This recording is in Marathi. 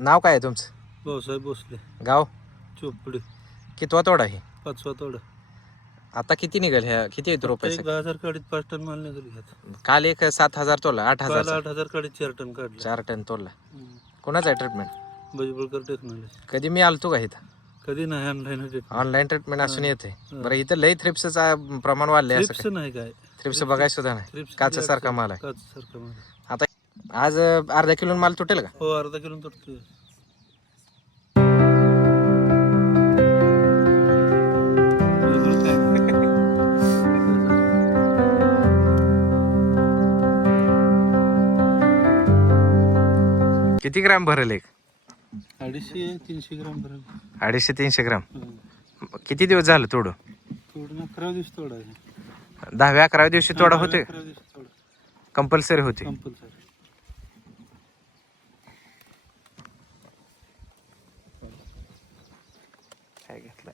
नाव काय आहे तुमचं? भाऊसाहेब भोसले. गाव? चोपडी. कितवा तोडा आहे? पाचवा तोडा. आता किती निघेल ह्या किती आहेत रुपये एक दहा हजार काढीत पाच टन माल निघाल घ्यात काल एक सात हजार तोडला आठ काल हजार आठ हजार काढीत चार टन काढले. चार टन तोडला. कोणाचा आहे ट्रीटमेंट बजबळकर टेक्नॉलॉजी. कधी मी आलतो का इथं? कधी नाही ऑनलाईन ऑनलाईन ट्रीटमेंट असून येते बरं इथं लई थ्रिप्सचा प्रमाण वाढलंय असं थ्रिप्स नाही काय. थ्रिप्स बघायला सुद्धा नाही. थ्रिप्स काच सारखा माल आहे. काच सारखा माल आता आज अं, अर्धा किलो माल तुटेल का? हो अर्धा किलो तुटतोय. किती ग्राम भरेल एक? अडीचशे तीनशे ग्राम भरेल. अडीचशे तीनशे ग्राम. हं. किती दिवस झालं तोडून तोडून अकरा दिवस तोडा. दहाव्या अकराव्या दिवशी तोडा होते कंपल्सरी होते कंपल्सरी. काय घेतलं